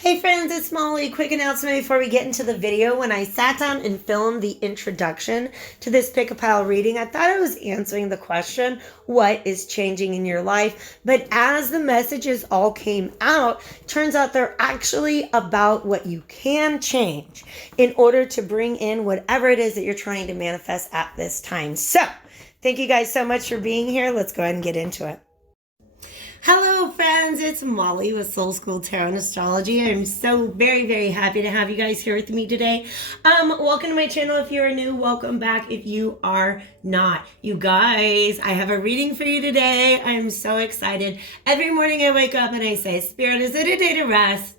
Hey friends, it's Molly. Quick announcement before we get into the video. When I sat down and filmed the introduction to this Pick a Pile reading, I thought I was answering the question, what is changing in your life? But as the messages all came out, turns out they're actually about what you can change in order to bring in whatever it is that you're trying to manifest at this time. So, thank you guys so much for being here. Let's go ahead and get into it. Hello friends, it's Molly with Soul School Tarot and Astrology. I'm so very happy to have you guys here with me today. Welcome to my channel if you are new. Welcome back if you are not. You guys, I have a reading for you today. I'm so excited. Every morning I wake up and I say, Spirit, is it a day to rest?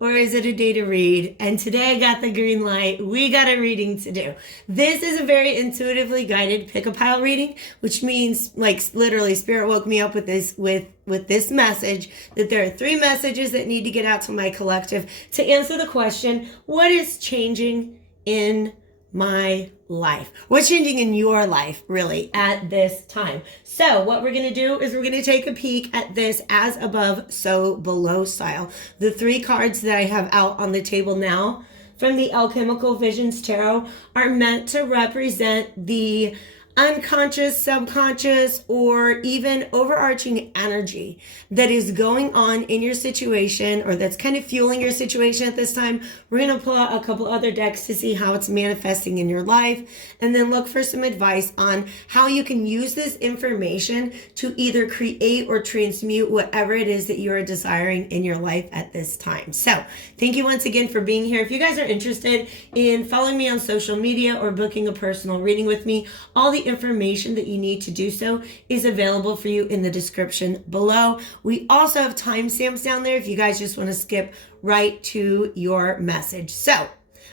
Or is it a day to read? And today I got the green light. We got a reading to do. This is a very intuitively guided pick a pile reading, which means like literally Spirit woke me up with this message that there are 3 messages that need to get out to my collective to answer the question, what is changing in my life? What's changing in your life really at this time? So what we're going to do is we're going to take a peek at this as above, so below style. The 3 cards that I have out on the table now from the Alchemical Visions Tarot are meant to represent the unconscious, subconscious, or even overarching energy that is going on in your situation or that's kind of fueling your situation at this time. We're going to pull out a couple other decks to see how it's manifesting in your life and then look for some advice on how you can use this information to either create or transmute whatever it is that you are desiring in your life at this time. So thank you once again for being here. If you guys are interested in following me on social media or booking a personal reading with me, all the information that you need to do so is available for you in the description below. We also have timestamps down there if you guys just want to skip right to your message. So,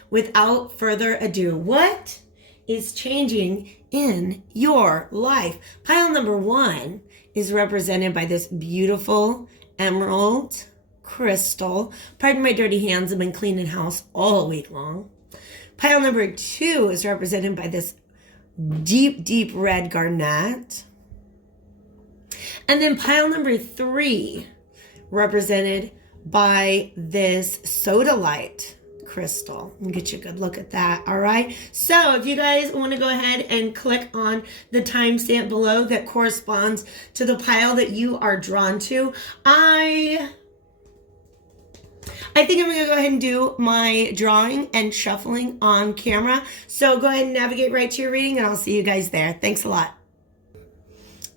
without further ado, what is changing in your life? Pile number 1 is represented by this beautiful emerald crystal. Pardon my dirty hands, I've been cleaning house all week long. Pile number 2 is represented by this deep red garnet. And then pile number 3 represented by this sodalite crystal. I'll get you a good look at that. All right. So if you guys want to go ahead and click on the timestamp below that corresponds to the pile that you are drawn to, I think I'm going to go ahead and do my drawing and shuffling on camera. So go ahead and navigate right to your reading and I'll see you guys there. Thanks a lot.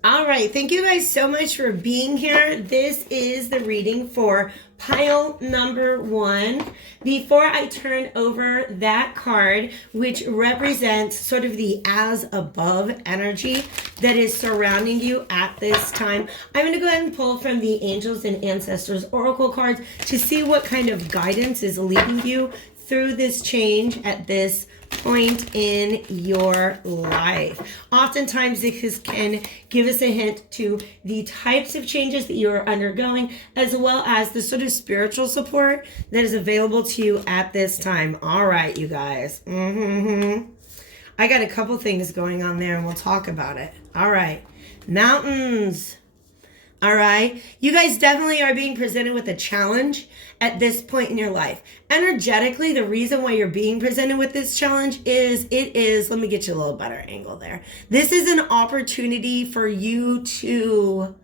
All right. Thank you guys so much for being here. This is the reading for pile number 1. Before I turn over that card, which represents sort of the as above energy that is surrounding you at this time, I'm going to go ahead and pull from the Angels and Ancestors Oracle cards to see what kind of guidance is leading you through this change at this point in your life. Oftentimes this can give us a hint to the types of changes that you are undergoing, as well as the sort of spiritual support that is available to you at this time. All right, you guys. I got a couple things going on there and we'll talk about it. All right. Mountains. All right. You guys definitely are being presented with a challenge at this point in your life. Energetically, the reason why you're being presented with this challenge is let me get you a little better angle there. This is an opportunity for you to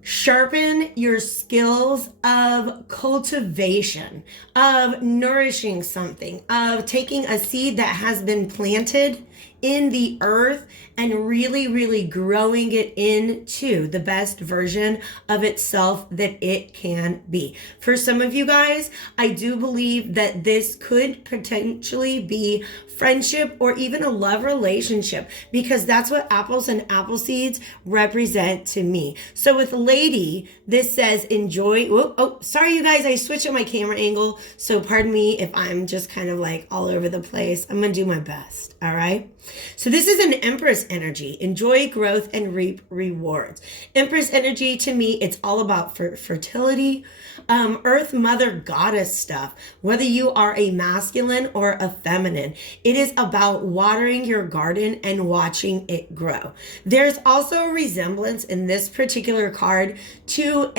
sharpen your skills of cultivation, of nourishing something, of taking a seed that has been planted in the earth and really growing it into the best version of itself that it can be. For some of you guys, I do believe that this could potentially be friendship or even a love relationship, because that's what apples and apple seeds represent to me. So with lady, this says enjoy. Oh, sorry you guys, I switched up my camera angle, so pardon me if I'm just kind of like all over the place. I'm gonna do my best. All right. So this is an Empress energy. Enjoy growth and reap rewards. Empress energy, to me, it's all about fertility, Earth Mother Goddess stuff. Whether you are a masculine or a feminine, it is about watering your garden and watching it grow. There's also a resemblance in this particular card to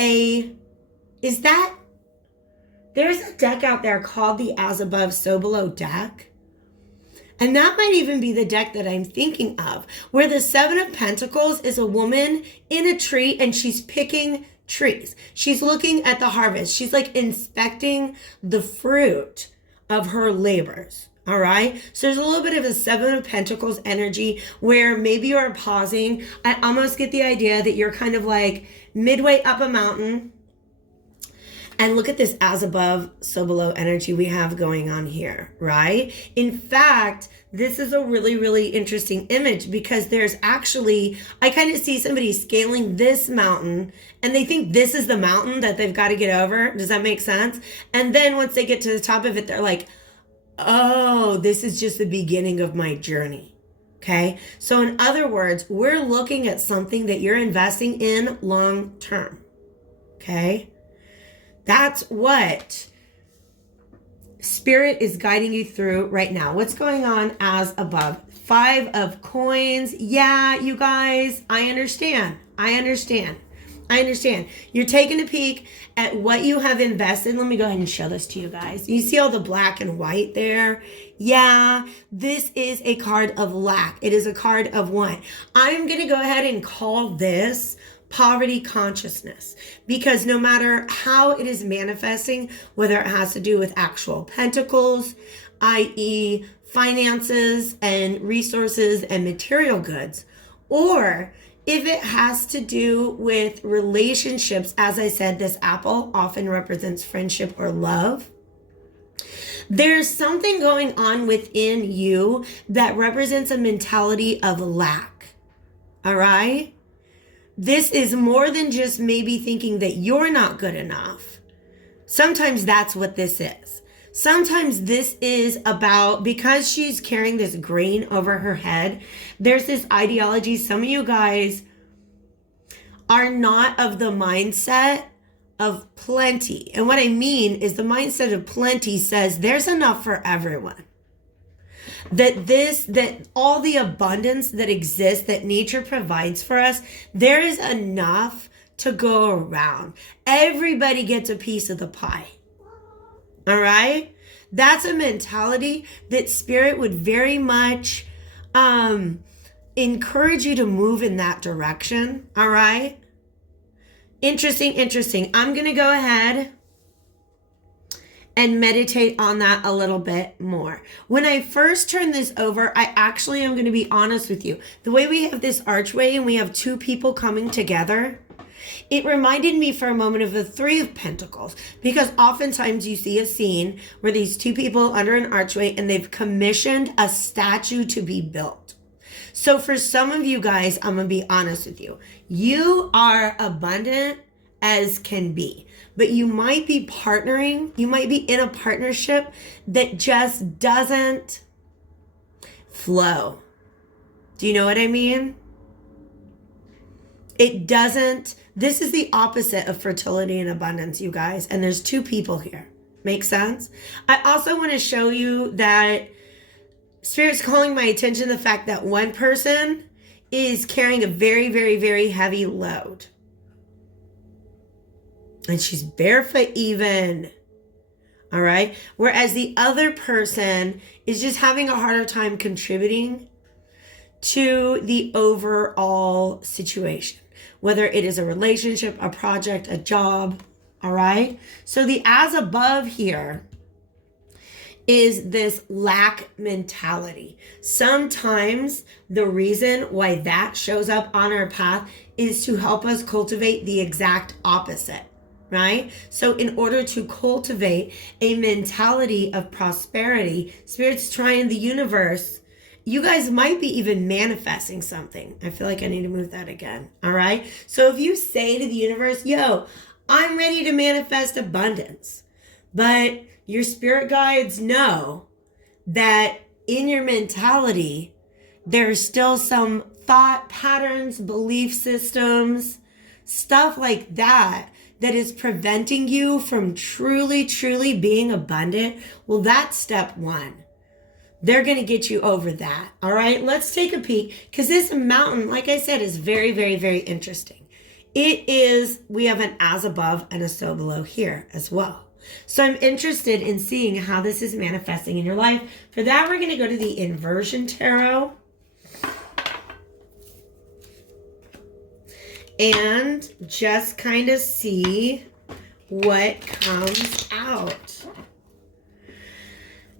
is that There's a deck out there called the As Above, So Below deck. And that might even be the deck that I'm thinking of, where the Seven of Pentacles is a woman in a tree and she's picking trees. She's looking at the harvest. She's like inspecting the fruit of her labors. All right. So there's a little bit of a Seven of Pentacles energy where maybe you're pausing. I almost get the idea that you're kind of like midway up a mountain. And look at this as above, so below energy we have going on here, right? In fact, this is a really, really interesting image because there's actually, I kind of see somebody scaling this mountain and they think this is the mountain that they've got to get over. Does that make sense? And then once they get to the top of it, they're like, oh, this is just the beginning of my journey. Okay. So in other words, we're looking at something that you're investing in long term. Okay. That's what Spirit is guiding you through right now. What's going on as above? 5 of coins. Yeah, you guys, I understand. You're taking a peek at what you have invested. Let me go ahead and show this to you guys. You see all the black and white there? Yeah, this is a card of lack. It is a card of want. I'm going to go ahead and call this poverty consciousness, because no matter how it is manifesting, whether it has to do with actual pentacles, i.e. finances and resources and material goods, or if it has to do with relationships, as I said, this apple often represents friendship or love. There's something going on within you that represents a mentality of lack. All right? This is more than just maybe thinking that you're not good enough. Sometimes that's what this is. Sometimes this is about, because she's carrying this grain over her head, there's this ideology. Some of you guys are not of the mindset of plenty. And what I mean is the mindset of plenty says there's enough for everyone. That all the abundance that exists, that nature provides for us, there is enough to go around. Everybody gets a piece of the pie. All right? That's a mentality that Spirit would very much encourage you to move in that direction. All right? Interesting. I'm going to go ahead and meditate on that a little bit more. When I first turned this over, I actually am going to be honest with you. The way we have this archway and we have 2 people coming together, it reminded me for a moment of the 3 of Pentacles, because oftentimes you see a scene where these 2 people under an archway and they've commissioned a statue to be built. So for some of you guys, I'm going to be honest with you. You are abundant as can be. But you might be partnering, you might be in a partnership that just doesn't flow. Do you know what I mean? It doesn't. This is the opposite of fertility and abundance, you guys. And there's 2 people here. Make sense? I also want to show you that Spirit's calling my attention to the fact that one person is carrying a very, very, very heavy load. And she's barefoot even. All right. Whereas the other person is just having a harder time contributing to the overall situation, whether it is a relationship, a project, a job. All right. So the as above here is this lack mentality. Sometimes the reason why that shows up on our path is to help us cultivate the exact opposite. Right? So in order to cultivate a mentality of prosperity, Spirit's trying the universe. You guys might be even manifesting something. I feel like I need to move that again. All right. So if you say to the universe, yo, I'm ready to manifest abundance, but your spirit guides know that in your mentality, there's still some thought patterns, belief systems, stuff like that is preventing you from truly, truly being abundant. Well, that's step 1. They're going to get you over that. All right, let's take a peek, because this mountain, like I said, is very, very, very interesting. We have an as above and a so below here as well. So I'm interested in seeing how this is manifesting in your life. For that, we're going to go to the inversion tarot. And just kind of see what comes out.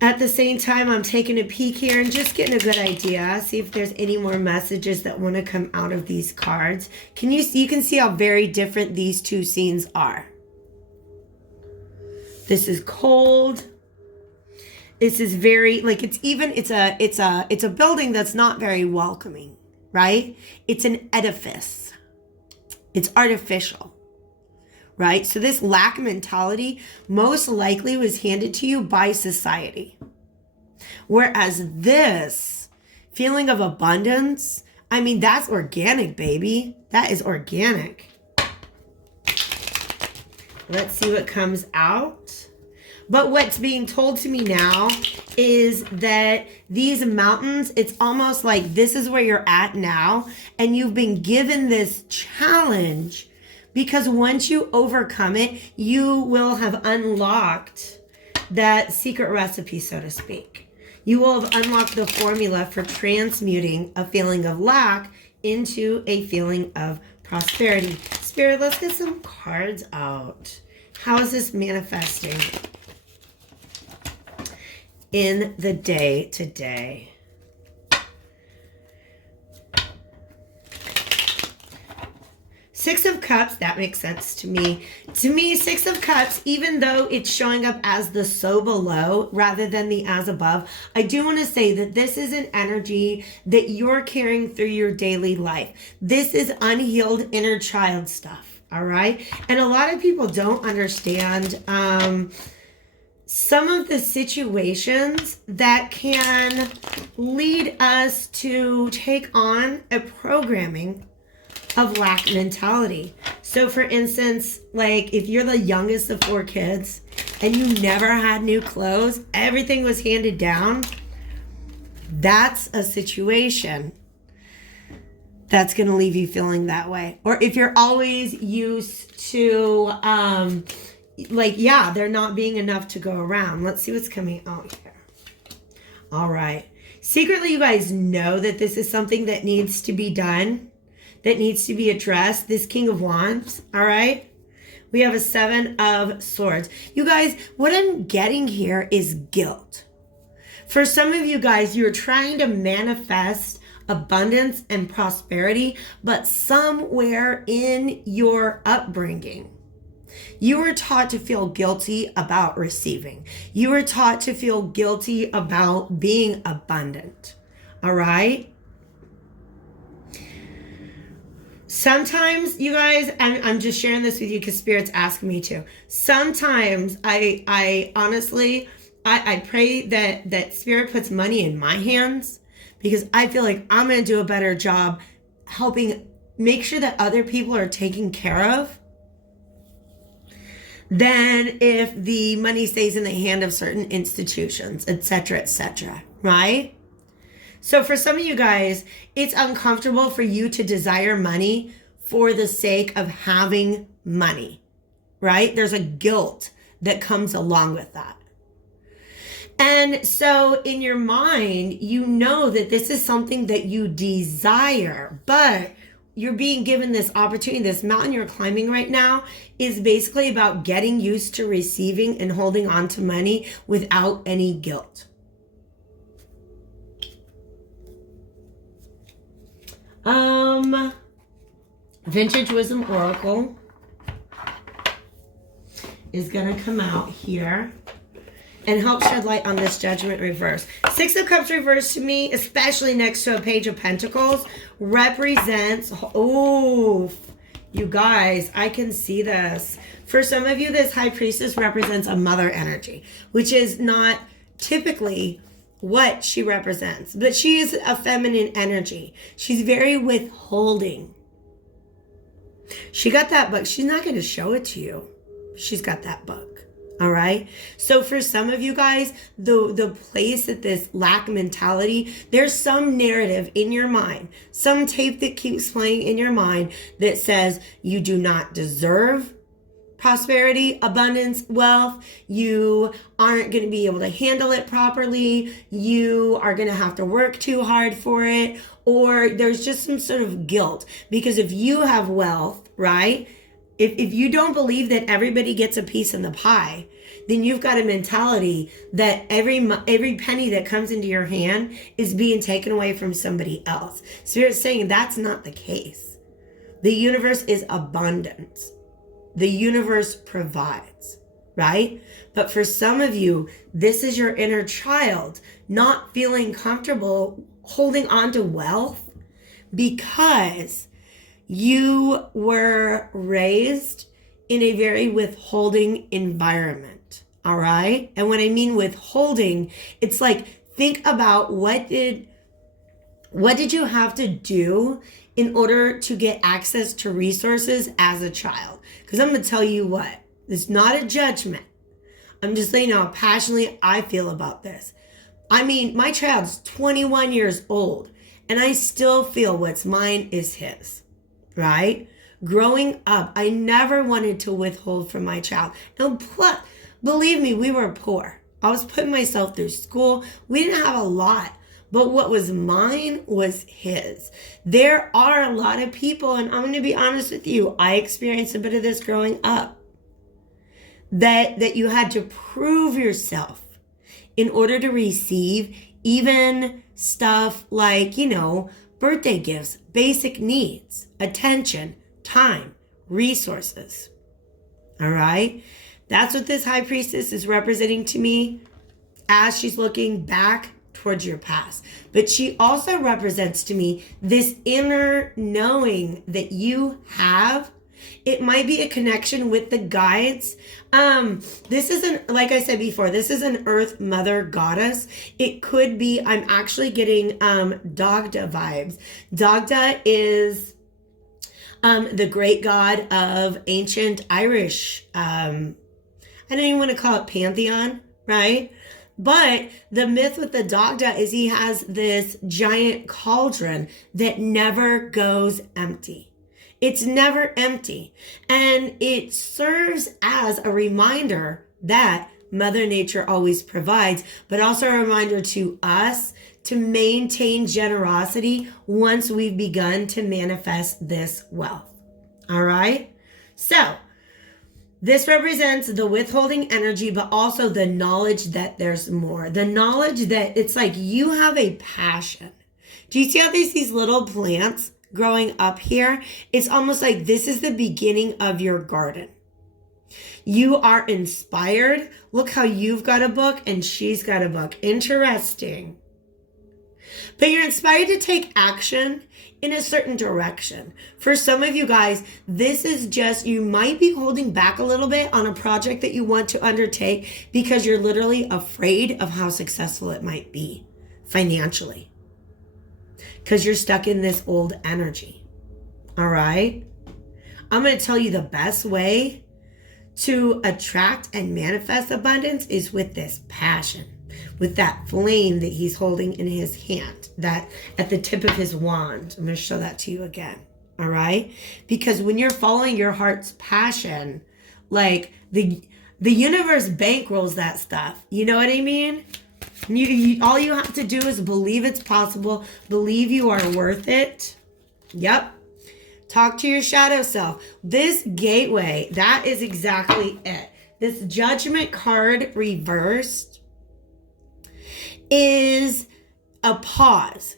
At the same time, I'm taking a peek here and just getting a good idea. See if there's any more messages that want to come out of these cards. You can see how very different these two scenes are. This is cold. This is very, like, it's a building that's not very welcoming, right? It's an edifice. It's artificial. Right? So this lack mentality most likely was handed to you by society. Whereas this feeling of abundance, I mean, that's organic, baby. That is organic. Let's see what comes out. But what's being told to me now is that these mountains, it's almost like this is where you're at now, and you've been given this challenge. Because once you overcome it, you will have unlocked that secret recipe, so to speak. You will have unlocked the formula for transmuting a feeling of lack into a feeling of prosperity. Spirit, let's get some cards out. How is this manifesting in the day today? Six of Cups, that makes sense to me. To me, Six of Cups, even though it's showing up as the so below rather than the as above, I do want to say that this is an energy that you're carrying through your daily life. This is unhealed inner child stuff, all right? And a lot of people don't understand some of the situations that can lead us to take on a programming of lack mentality. So for instance, like if you're the youngest of 4 kids and you never had new clothes, everything was handed down, that's a situation that's going to leave you feeling that way. Or if you're always used to there not being enough to go around. Let's see what's coming out here. All right. Secretly, you guys know that this is something that needs to be done, that needs to be addressed. This King of Wands, all right? We have a 7 of Swords. You guys, what I'm getting here is guilt. For some of you guys, you're trying to manifest abundance and prosperity, but somewhere in your upbringing, you were taught to feel guilty about receiving. You were taught to feel guilty about being abundant, all right? Sometimes, you guys, I'm just sharing this with you because Spirit's asking me to. Sometimes I honestly, I pray that Spirit puts money in my hands because I feel like I'm going to do a better job helping make sure that other people are taken care of than if the money stays in the hand of certain institutions, etc., right? So for some of you guys, it's uncomfortable for you to desire money for the sake of having money, right? There's a guilt that comes along with that. And so in your mind, you know that this is something that you desire, but you're being given this opportunity. This mountain you're climbing right now is basically about getting used to receiving and holding on to money without any guilt. Vintage Wisdom Oracle is going to come out here and help shed light on this Judgment reverse. 6 of Cups reversed to me, especially next to a Page of Pentacles, represents, oh, you guys, I can see this. For some of you, this High Priestess represents a mother energy, which is not typically what she represents, but she is a feminine energy. She's very withholding. She got that book. She's not going to show it to you. She's got that book. All right. So for some of you guys, the place that this lack mentality, there's some narrative in your mind, some tape that keeps playing in your mind that says you do not deserve prosperity, abundance, wealth. You aren't going to be able to handle it properly. You are going to have to work too hard for it. Or there's just some sort of guilt. Because if you have wealth, right? If you don't believe that everybody gets a piece in the pie, then you've got a mentality that every penny that comes into your hand is being taken away from somebody else. Spirit's saying that's not the case. The universe is abundance. The universe provides, right? But for some of you, this is your inner child not feeling comfortable holding on to wealth because you were raised in a very withholding environment, all right? And when I mean withholding, it's like, think about what did you have to do in order to get access to resources as a child? Because I'm going to tell you what, it's not a judgment. I'm just letting you know how passionately I feel about this. I mean, my child's 21 years old, and I still feel what's mine is his, right? Growing up, I never wanted to withhold from my child. And plus, believe me, we were poor. I was putting myself through school. We didn't have a lot. But what was mine was his. There are a lot of people, and I'm going to be honest with you, I experienced a bit of this growing up, that you had to prove yourself in order to receive even stuff like, birthday gifts, basic needs, attention, time, resources. All right? That's what this high priestess is representing to me as she's looking back towards your past. But she also represents to me this inner knowing that you have. It might be a connection with the guides. This isn't, like I said before, this is an earth mother goddess. It could be, I'm actually getting Dagda vibes. Dagda is the great god of ancient Irish, I don't even want to call it pantheon, right? But the myth with the Dagda is he has this giant cauldron that never goes empty. It's never empty. And it serves as a reminder that Mother Nature always provides, but also a reminder to us to maintain generosity once we've begun to manifest this wealth. All right? So, this represents the withholding energy, but also the knowledge that there's more. The knowledge that it's like you have a passion. Do you see how there's these little plants growing up here? It's almost like this is the beginning of your garden. You are inspired. Look how you've got a book and she's got a book. Interesting. But you're inspired to take action in a certain direction. For some of you guys, this is just, you might be holding back a little bit on a project that you want to undertake because you're literally afraid of how successful it might be financially. Because you're stuck in this old energy. All right? I'm going to tell you the best way to attract and manifest abundance is with this passion. With that flame that he's holding in his hand, that at the tip of his wand. I'm going to show that to you again. All right? Because when you're following your heart's passion, like the universe bankrolls that stuff. You know what I mean? All you have to do is believe it's possible. Believe you are worth it. Yep. Talk to your shadow self. This gateway, that is exactly it. This judgment card reversed is a pause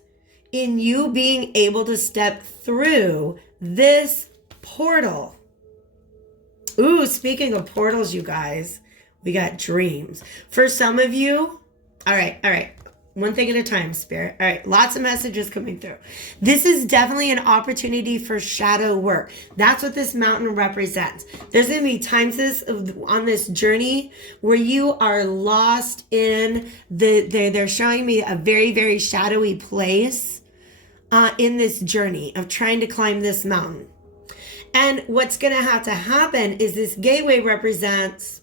in you being able to step through this portal. Ooh, speaking of portals, you guys, we got dreams. For some of you, all right. One thing at a time, Spirit. All right, lots of messages coming through. This is definitely an opportunity for shadow work. That's what this mountain represents. There's going to be times on this journey where you are lost in they're showing me a very, very shadowy place in this journey of trying to climb this mountain. And what's going to have to happen is this gateway represents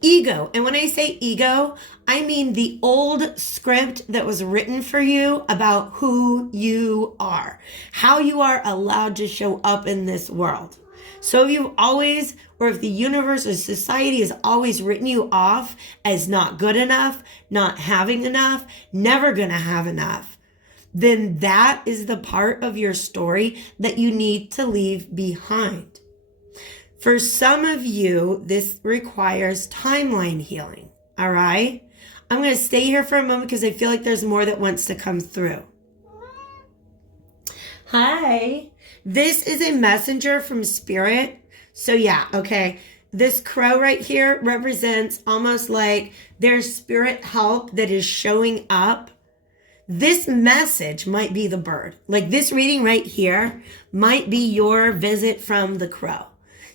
ego. And when I say ego, I mean the old script that was written for you about who you are, how you are allowed to show up in this world. So if you've always, or if the universe or society has always written you off as not good enough, not having enough, never gonna have enough, then that is the part of your story that you need to leave behind. For some of you, this requires timeline healing, all right? I'm going to stay here for a moment because I feel like there's more that wants to come through. Hi. This is a messenger from Spirit. So yeah, okay. This crow right here represents almost like there's spirit help that is showing up. This message might be the bird. Like this reading right here might be your visit from the crow,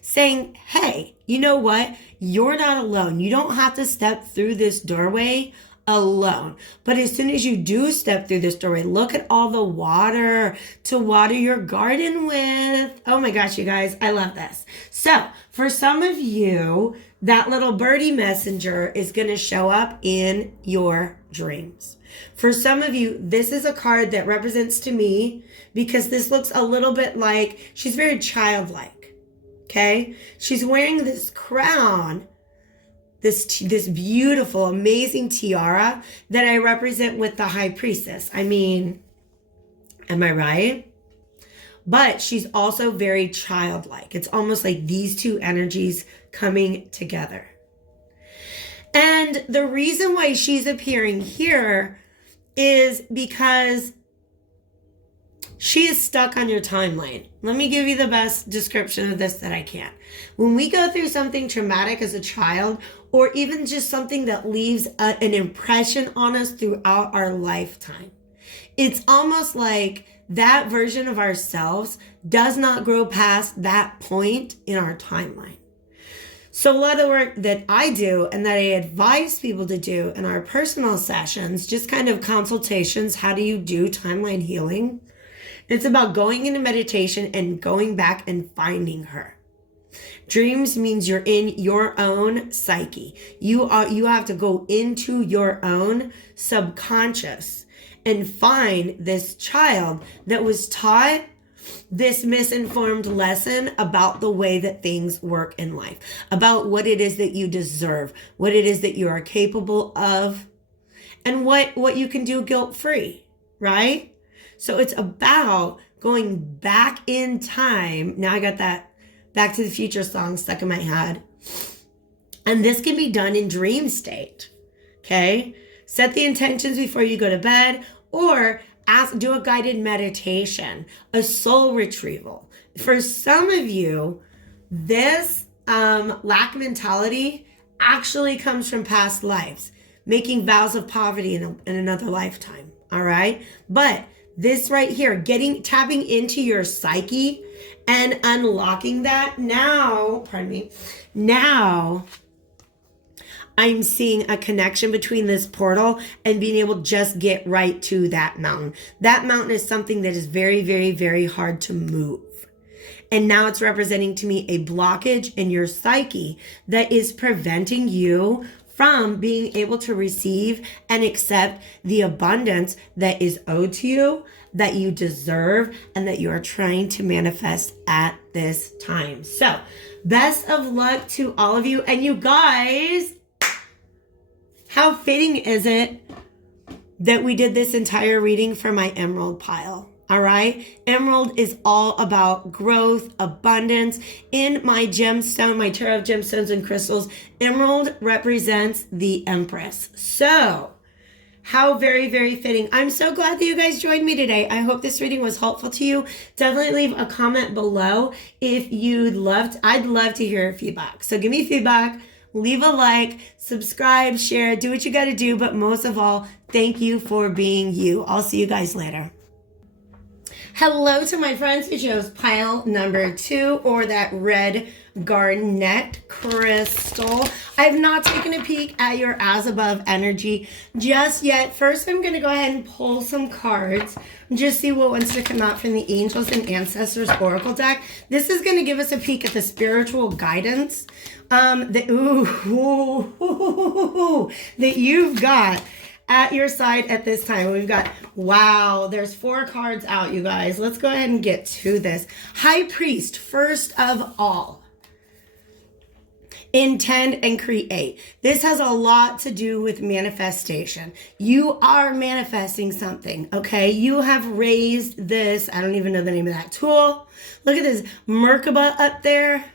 saying, hey, you know what? You're not alone. You don't have to step through this doorway alone. But as soon as you do step through this doorway, look at all the water to water your garden with. Oh my gosh, you guys, I love this. So for some of you, that little birdie messenger is going to show up in your dreams. For some of you, this is a card that represents to me because this looks a little bit like she's very childlike. Okay? She's wearing this crown, this beautiful, amazing tiara that I represent with the high priestess. I mean, am I right? But she's also very childlike. It's almost like these two energies coming together. And the reason why she's appearing here is because she is stuck on your timeline. Let me give you the best description of this that I can. When we go through something traumatic as a child, or even just something that leaves an impression on us throughout our lifetime, it's almost like that version of ourselves does not grow past that point in our timeline. So a lot of the work that I do and that I advise people to do in our personal sessions, just kind of consultations, how do you do timeline healing? It's about going into meditation and going back and finding her. Dreams means you're in your own psyche. You have to go into your own subconscious and find this child that was taught this misinformed lesson about the way that things work in life, about what it is that you deserve, what it is that you are capable of, and what you can do guilt-free, right? So it's about going back in time. Now I got that Back to the Future song stuck in my head. And this can be done in dream state, okay? Set the intentions before you go to bed, or do a guided meditation, a soul retrieval. For some of you, this lack mentality actually comes from past lives, making vows of poverty in another lifetime, all right? But this right here, tapping into your psyche and unlocking that now, I'm seeing a connection between this portal and being able to just get right to that mountain. That mountain is something that is very, very, very hard to move. And now it's representing to me a blockage in your psyche that is preventing you from being able to receive and accept the abundance that is owed to you, that you deserve, and that you are trying to manifest at this time. So, best of luck to all of you. And you guys, how fitting is it that we did this entire reading for my emerald pile? All right. Emerald is all about growth, abundance. In my gemstone, my tarot of gemstones and crystals, emerald represents the Empress. So how very, very fitting. I'm so glad that you guys joined me today. I hope this reading was helpful to you. Definitely leave a comment below if you'd love to. I'd love to hear your feedback. So give me feedback, leave a like, subscribe, share, do what you got to do. But most of all, thank you for being you. I'll see you guys later. Hello to my friends who chose pile number 2, or that red garnet crystal. I have not taken a peek at your as above energy just yet. First, I'm going to go ahead and pull some cards, just see what wants to come out from the Angels and Ancestors Oracle deck. This is going to give us a peek at the spiritual guidance that you've got at your side at this time. We've got, wow, there's 4 cards out, you guys. Let's go ahead and get to this. High Priest, first of all. Intend and create. This has a lot to do with manifestation. You are manifesting something, okay? You have raised this, I don't even know the name of that tool. Look at this Merkaba up there.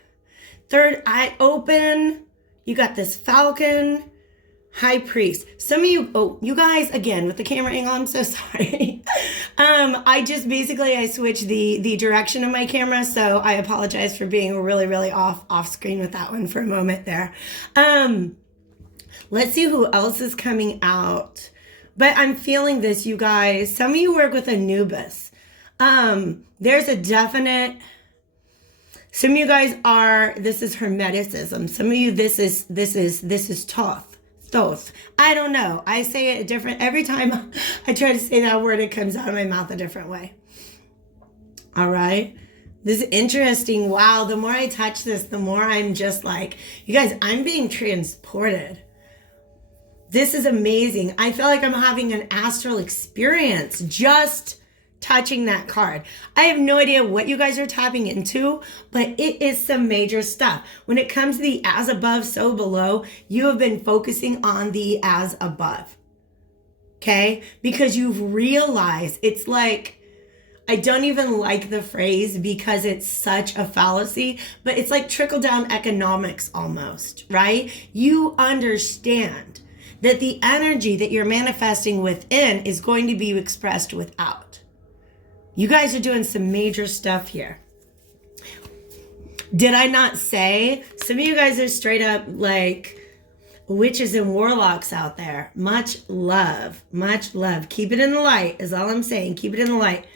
Third eye open. You got this falcon. High Priest. Some of you, oh, you guys, again, with the camera angle, I'm so sorry. I switched the direction of my camera, so I apologize for being really off screen with that one for a moment there. Let's see who else is coming out. But I'm feeling this, you guys. Some of you work with Anubis. There's a definite, some of you guys are, this is Hermeticism. Some of you, this is Thoth. Thoth. I don't know. I say it different. Every time I try to say that word, it comes out of my mouth a different way. All right. This is interesting. Wow. The more I touch this, the more I'm just like, you guys, I'm being transported. This is amazing. I feel like I'm having an astral experience just touching that card. I have no idea what you guys are tapping into, but it is some major stuff. When it comes to the as above, so below, you have been focusing on the as above. Okay? Because you've realized, it's like, I don't even like the phrase because it's such a fallacy, but it's like trickle down economics almost, right? You understand that the energy that you're manifesting within is going to be expressed without. You guys are doing some major stuff here. Did I not say? Some of you guys are straight up like witches and warlocks out there. Much love. Much love. Keep it in the light is all I'm saying. Keep it in the light.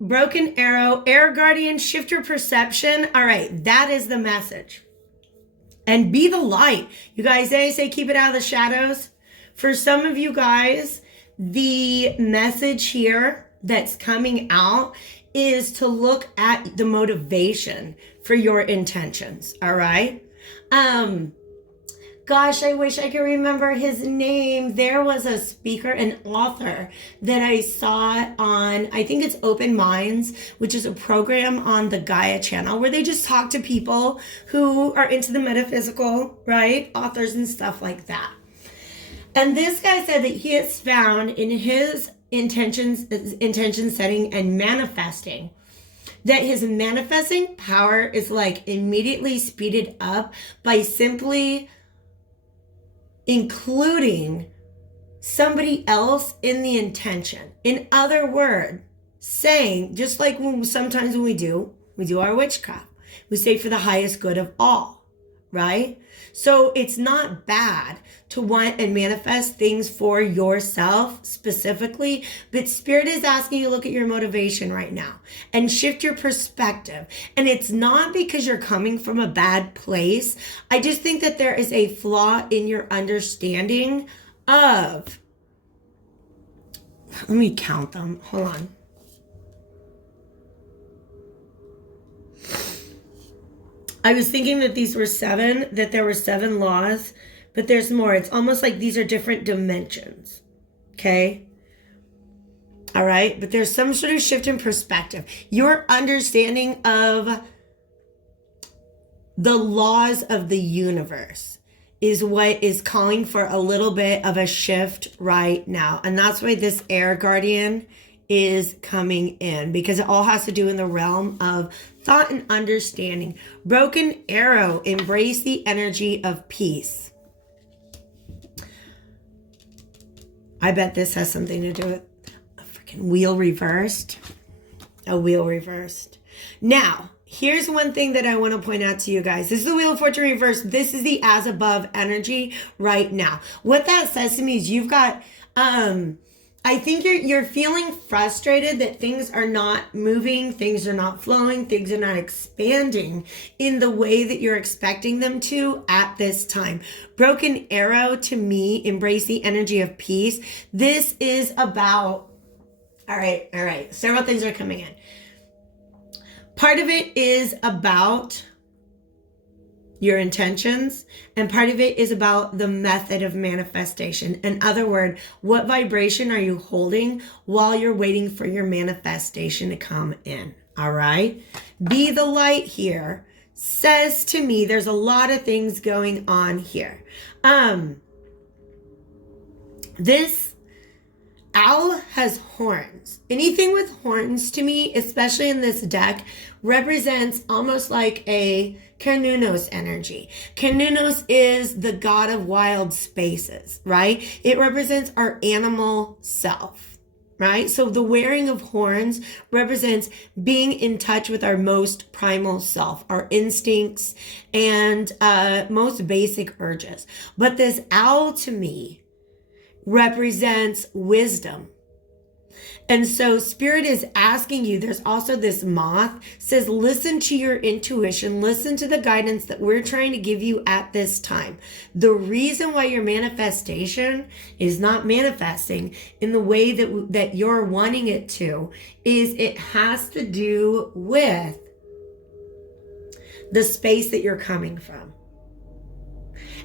Broken arrow. Air guardian. Shift your perception. All right. That is the message. And be the light. You guys, they say keep it out of the shadows. For some of you guys, the message here that's coming out is to look at the motivation for your intentions. All right. Gosh, I wish I could remember his name. There was a speaker, an author that I saw on, I think it's Open Minds, which is a program on the Gaia channel where they just talk to people who are into the metaphysical, right? Authors and stuff like that. And this guy said that he has found in his intention setting and manifesting that his manifesting power is like immediately speeded up by simply including somebody else in the intention. In other words, saying, just like sometimes when we do our witchcraft, we say for the highest good of all, right? So it's not bad to want and manifest things for yourself specifically, but Spirit is asking you to look at your motivation right now and shift your perspective. And it's not because you're coming from a bad place. I just think that there is a flaw in your understanding of, let me count them. Hold on. I was thinking that these were 7, that there were 7 laws, but there's more. It's almost like these are different dimensions. Okay? All right? But there's some sort of shift in perspective. Your understanding of the laws of the universe is what is calling for a little bit of a shift right now. And that's why this air guardian is coming in, because it all has to do in the realm of thought and understanding. Broken arrow, embrace the energy of peace. I bet this has something to do with a freaking wheel reversed. A wheel reversed. Now, here's one thing that I want to point out to you guys. This is the Wheel of Fortune reversed. This is the as above energy right now. What that says to me is you've got, I think you're feeling frustrated that things are not moving, things are not flowing, things are not expanding in the way that you're expecting them to at this time. Broken arrow, to me, embrace the energy of peace. This is about, all right. Several things are coming in. Part of it is about your intentions, and part of it is about the method of manifestation. In other words, what vibration are you holding while you're waiting for your manifestation to come in? All right. Be the light here says to me there's a lot of things going on here. This owl has horns. Anything with horns to me, especially in this deck, represents almost like a Carnunos energy. Carnunos is the god of wild spaces, right? It represents our animal self, right? So the wearing of horns represents being in touch with our most primal self, our instincts and most basic urges. But this owl to me represents wisdom. And so Spirit is asking you, there's also this moth, says, listen to your intuition, listen to the guidance that we're trying to give you at this time. The reason why your manifestation is not manifesting in the way that you're wanting it to is it has to do with the space that you're coming from.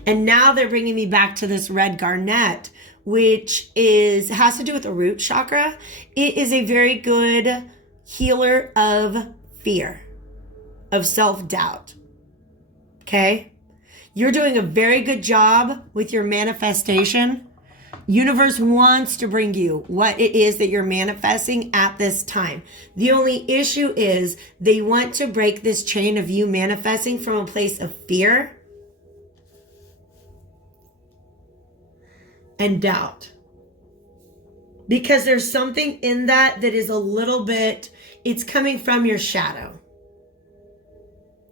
And now they're bringing me back to this red garnet, which has to do with the root chakra. It is a very good healer of fear, of self-doubt. Okay? You're doing a very good job with your manifestation. Universe wants to bring you what it is that you're manifesting at this time. The only issue is they want to break this chain of you manifesting from a place of fear and doubt, because there's something in that is a little bit, it's coming from your shadow.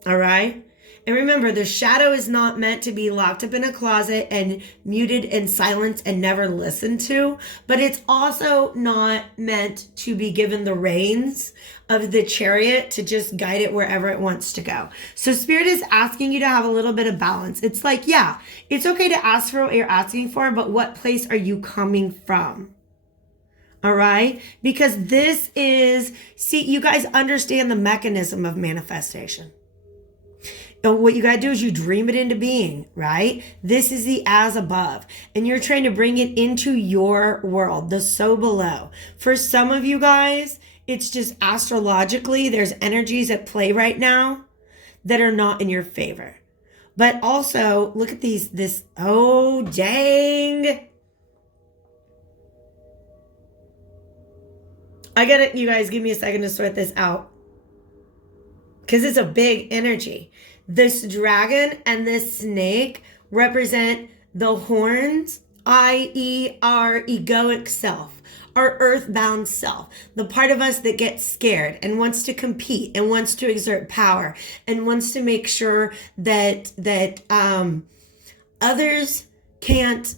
All right. And remember, the shadow is not meant to be locked up in a closet and muted and silenced and never listened to, but it's also not meant to be given the reins of the chariot to just guide it wherever it wants to go. So Spirit is asking you to have a little bit of balance. It's like, yeah, it's okay to ask for what you're asking for, but what place are you coming from? All right? Because this is, see, you guys understand the mechanism of manifestation. And what you got to do is you dream it into being, right? This is the as above. And you're trying to bring it into your world, the so below. For some of you guys, it's just astrologically, there's energies at play right now that are not in your favor. But also, look at oh, dang. You guys give me a second to sort this out. Because it's a big energy. This dragon and this snake represent the horns, i.e. our egoic self, our earthbound self, the part of us that gets scared and wants to compete and wants to exert power and wants to make sure that others can't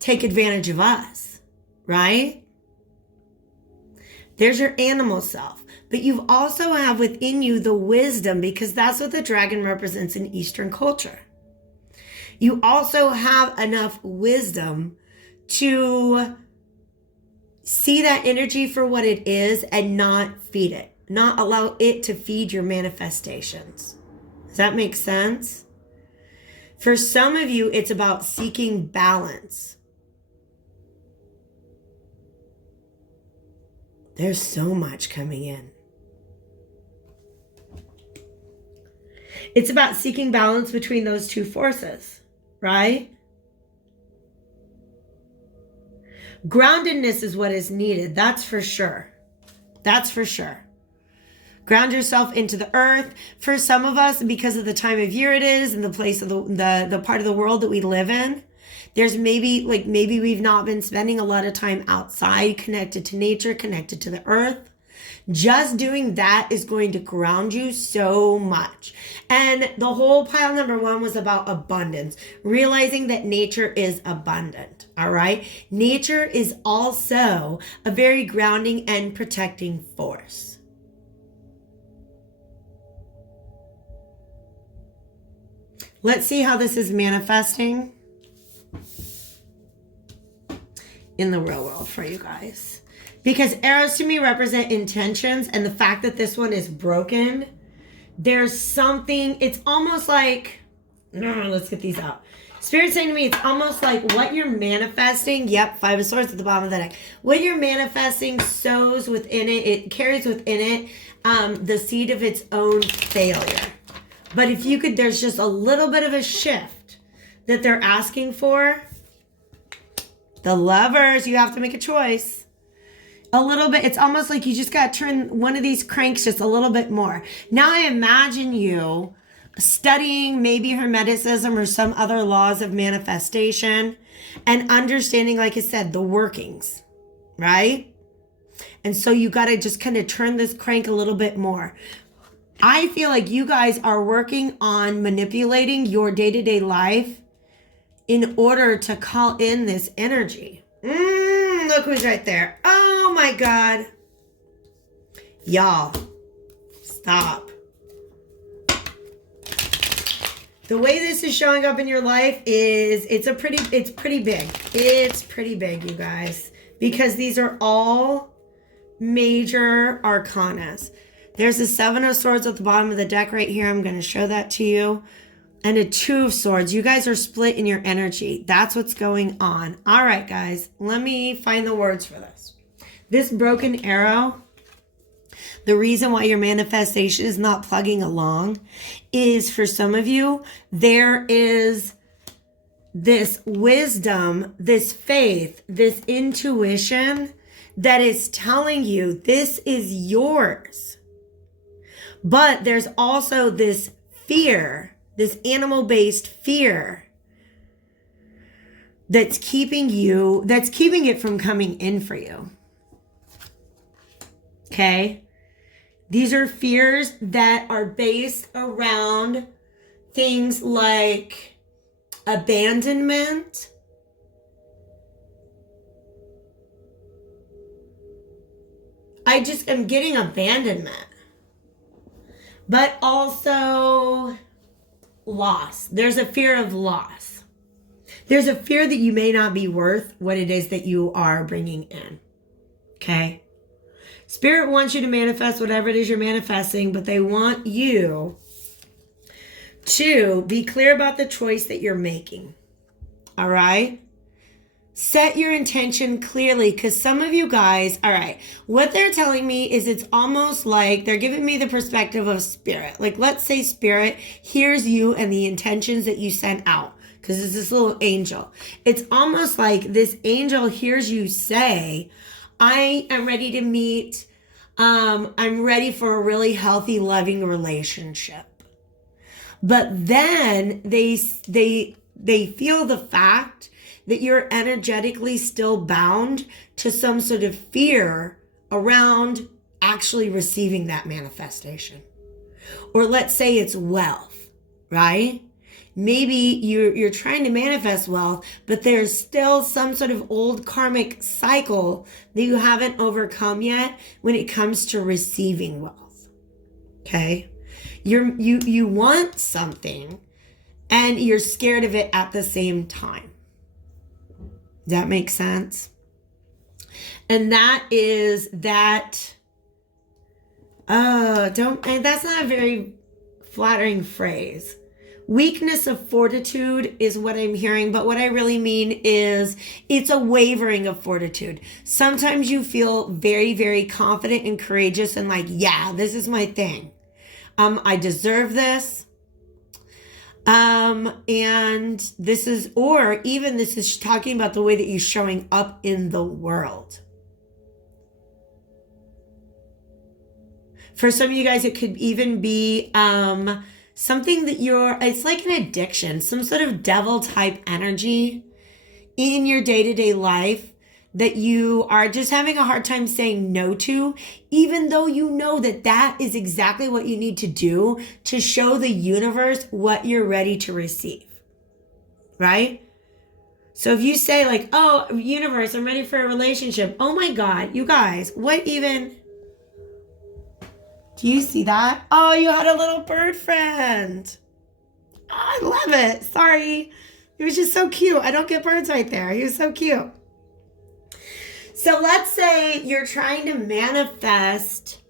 take advantage of us, right? There's your animal self. But you also have within you the wisdom, because that's what the dragon represents in Eastern culture. You also have enough wisdom to see that energy for what it is and not feed it, not allow it to feed your manifestations. Does that make sense? For some of you, it's about seeking balance. There's so much coming in. It's about seeking balance between those two forces, right? Groundedness is what is needed. That's for sure. That's for sure. Ground yourself into the earth. For some of us, because of the time of year it is and the place of the part of the world that we live in, there's maybe we've not been spending a lot of time outside, connected to nature, connected to the earth. Just doing that is going to ground you so much. And the whole pile number 1 was about abundance, realizing that nature is abundant. All right. Nature is also a very grounding and protecting force. Let's see how this is manifesting in the real world for you guys. Because arrows to me represent intentions, and the fact that this one is broken, there's something, it's almost like let's get these out. Spirit's saying to me, it's almost like what you're manifesting. Yep, 5 of Swords at the bottom of the deck. What you're manifesting sows within it. It carries within it the seed of its own failure. But if you could, there's just a little bit of a shift that they're asking for. The Lovers, you have to make a choice. A little bit. It's almost like you just got to turn one of these cranks just a little bit more. Now I imagine you studying maybe Hermeticism or some other laws of manifestation and understanding, like I said, the workings, right? And so you got to just kind of turn this crank a little bit more. I feel like you guys are working on manipulating your day-to-day life in order to call in this energy. Look who's right there. Oh my God. Y'all, stop. The way this is showing up in your life is it's pretty big. It's pretty big, you guys, because these are all major arcanas. There's a 7 of Swords at the bottom of the deck right here. I'm going to show that to you. And a 2 of Swords. You guys are split in your energy. That's what's going on. All right, guys, let me find the words for this. This broken arrow, the reason why your manifestation is not plugging along is, for some of you, there is this wisdom, this faith, this intuition that is telling you this is yours. But there's also this fear, this animal-based fear that's keeping it from coming in for you. Okay? These are fears that are based around things like abandonment, I just am getting abandonment, but also loss. There's a fear of loss. There's a fear that you may not be worth what it is that you are bringing in. Okay? Spirit wants you to manifest whatever it is you're manifesting, but they want you to be clear about the choice that you're making. All right? Set your intention clearly, because some of you guys, all right, what they're telling me is it's almost like they're giving me the perspective of Spirit. Like, let's say Spirit hears you and the intentions that you sent out, because it's this little angel. It's almost like this angel hears you say, I am ready to meet, I'm ready for a really healthy, loving relationship. But then they feel the fact that you're energetically still bound to some sort of fear around actually receiving that manifestation. Or let's say it's wealth, right? Maybe you're trying to manifest wealth, but there's still some sort of old karmic cycle that you haven't overcome yet when it comes to receiving wealth. Okay? You want something and you're scared of it at the same time. Does that make sense? And that is that, that's not a very flattering phrase. Weakness of fortitude is what I'm hearing, but what I really mean is it's a wavering of fortitude. Sometimes you feel very, very confident and courageous and like, yeah, this is my thing. I deserve this. And this is talking about the way that you're showing up in the world. For some of you guys, it could even be, something that it's like an addiction, some sort of devil type energy in your day-to-day life that you are just having a hard time saying no to, even though you know that that is exactly what you need to do to show the universe what you're ready to receive, right? So if you say like, oh, universe, I'm ready for a relationship. Oh my God, you guys, what even... Do you see that? Oh, you had a little bird friend. Oh, I love it. Sorry. It was just so cute. I don't get birds right there. He was so cute. So let's say you're trying to manifest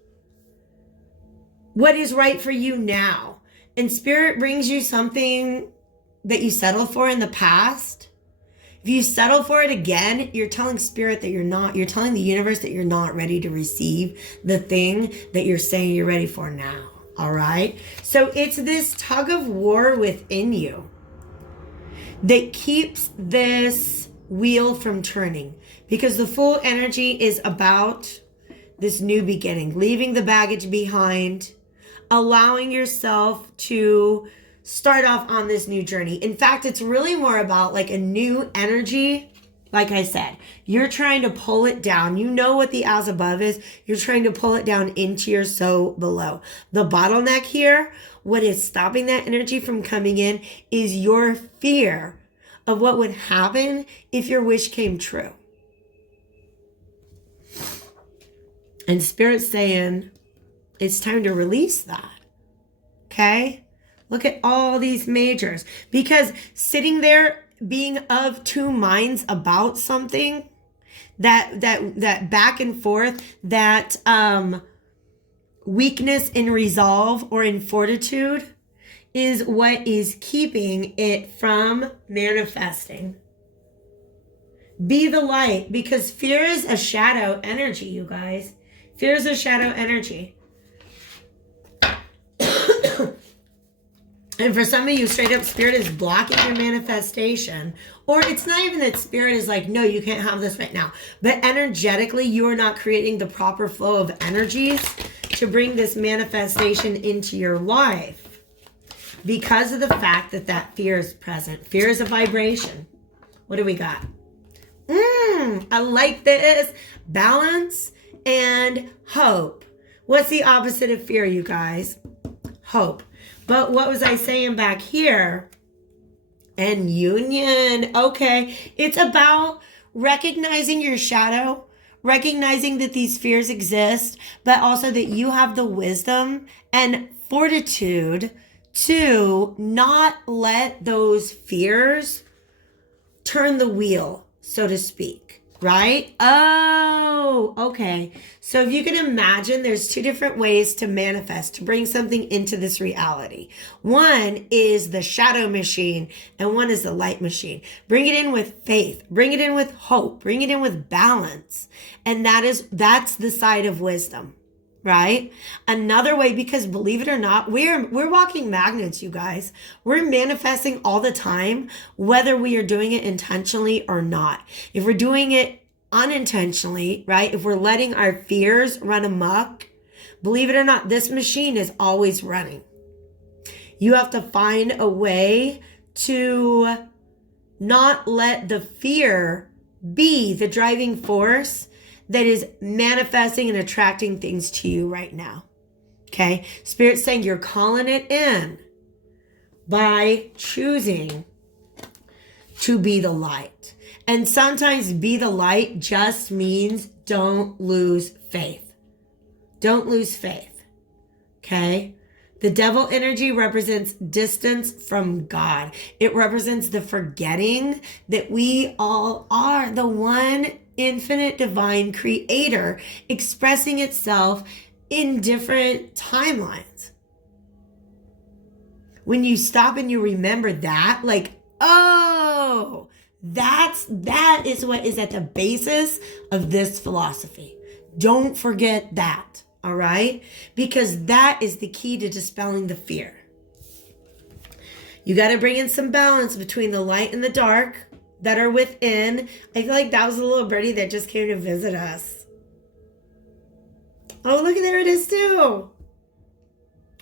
what is right for you now. And Spirit brings you something that you settled for in the past, if you settle for it again, you're telling spirit that you're telling the universe that you're not ready to receive the thing that you're saying you're ready for now. All right. So it's this tug of war within you that keeps this wheel from turning, because the full energy is about this new beginning, leaving the baggage behind, allowing yourself to start off on this new journey. In fact, it's really more about like a new energy. Like I said, you're trying to pull it down. You know what the as above is. You're trying to pull it down into your so below. The bottleneck here, what is stopping that energy from coming in, is your fear of what would happen if your wish came true. And Spirit's saying, it's time to release that. Okay? Look at all these majors. Because sitting there being of two minds about something, that back and forth, that weakness in resolve or in fortitude is what is keeping it from manifesting. Be the light, because fear is a shadow energy, you guys. Fear is a shadow energy. And for some of you, straight up, Spirit is blocking your manifestation. Or it's not even that Spirit is like, no, you can't have this right now. But energetically, you are not creating the proper flow of energies to bring this manifestation into your life, because of the fact that that fear is present. Fear is a vibration. What do we got? I like this. Balance and hope. What's the opposite of fear, you guys? Hope. But what was I saying back here? And union. Okay. It's about recognizing your shadow, recognizing that these fears exist, but also that you have the wisdom and fortitude to not let those fears turn the wheel, so to speak. Right? Oh, okay. So if you can imagine, there's two different ways to manifest, to bring something into this reality. One is the shadow machine, and one is the light machine. Bring it in with faith, bring it in with hope, bring it in with balance. And that's the side of wisdom, right? Another way, because believe it or not, we're walking magnets, you guys. We're manifesting all the time, whether we are doing it intentionally or not. If we're doing it unintentionally, right? If we're letting our fears run amok, believe it or not, this machine is always running. You have to find a way to not let the fear be the driving force that is manifesting and attracting things to you right now. Okay? Spirit's saying you're calling it in by choosing to be the light. And sometimes be the light just means don't lose faith. Don't lose faith. Okay? The devil energy represents distance from God. It represents the forgetting that we all are the one infinite divine creator expressing itself in different timelines. When you stop and you remember that, like, oh, that is what is at the basis of this philosophy. Don't forget that, all right? Because that is the key to dispelling the fear. You got to bring in some balance between the light and the dark that are within. I feel like that was a little birdie that just came to visit us. Oh, look, there it is too.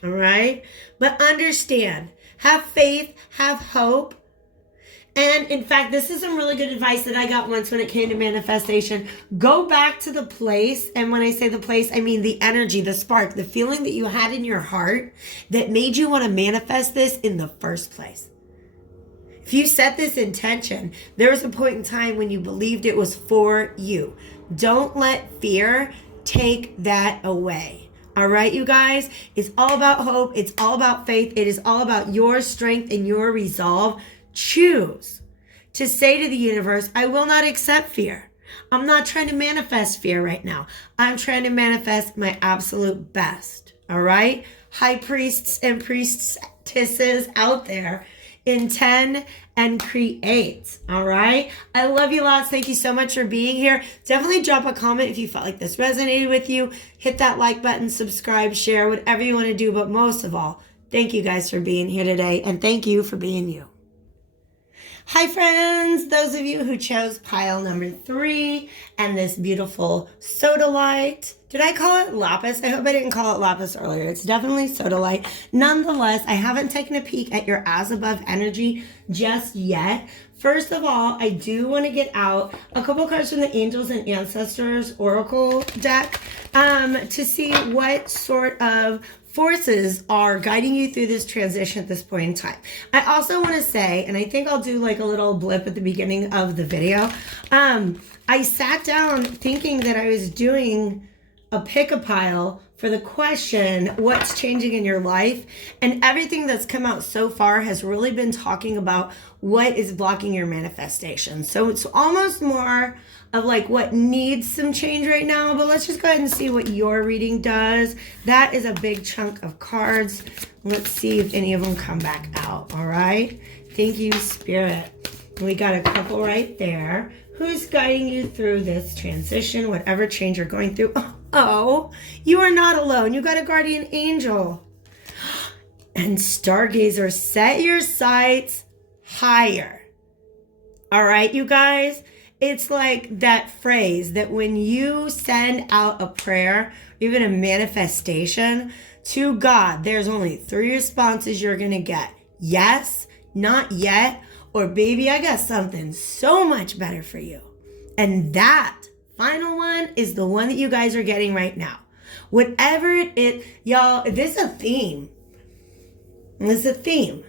All right? But understand, have faith, have hope. And in fact, this is some really good advice that I got once when it came to manifestation. Go back to the place. And when I say the place, I mean the energy, the spark, the feeling that you had in your heart that made you want to manifest this in the first place. If you set this intention, there was a point in time when you believed it was for you. Don't let fear take that away. All right, you guys? It's all about hope. It's all about faith. It is all about your strength and your resolve. Choose to say to the universe, I will not accept fear. I'm not trying to manifest fear right now. I'm trying to manifest my absolute best. All right? High priests and priestesses out there, in 10 and create. All right. I love you lots. Thank you so much for being here. Definitely drop a comment if you felt like this resonated with you. Hit that like button, subscribe, share, whatever you want to do. But most of all, thank you guys for being here today. And thank you for being you. Hi friends, those of you who chose pile number 3 and this beautiful Sodalite. Did I call it lapis? I hope I didn't call it lapis earlier. It's definitely Sodalite. Nonetheless, I haven't taken a peek at your as above energy just yet. First of all, I do want to get out a couple cards from the Angels and Ancestors Oracle deck to see what sort of forces are guiding you through this transition at this point in time. I also want to say, and I think I'll do like a little blip at the beginning of the video. I sat down thinking that I was doing a pick-a-pile for the question, what's changing in your life? And everything that's come out so far has really been talking about what is blocking your manifestation. So it's almost more of like what needs some change right now, but let's just go ahead and see what your reading does. That is a big chunk of cards. Let's see if any of them come back out, all right? Thank you, Spirit. We got a couple right there. Who's guiding you through this transition, whatever change you're going through? Oh, you are not alone. You got a guardian angel. And stargazer, set your sights higher. All right, you guys? It's like that phrase that when you send out a prayer, even a manifestation to God, there's only 3 responses you're going to get. Yes, not yet, or baby, I got something so much better for you. And that final one is the one that you guys are getting right now. Whatever it is, y'all, this is a theme. This is a theme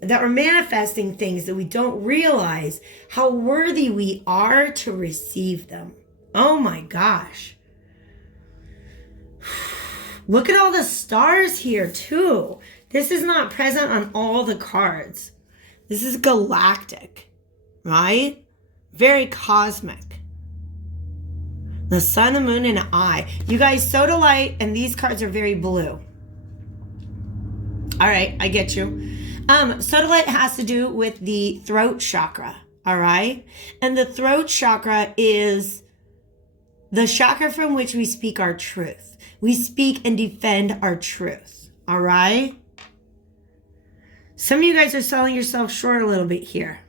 that we're manifesting things that we don't realize how worthy we are to receive them. Oh my gosh. Look at all the stars here too. This is not present on all the cards. This is galactic, right? Very cosmic. The sun, the moon, and an eye. You guys, Sodalite, and these cards are very blue. All right, I get you. Sodalite has to do with the throat chakra, all right? And the throat chakra is the chakra from which we speak our truth. We speak and defend our truth, all right? Some of you guys are selling yourself short a little bit here.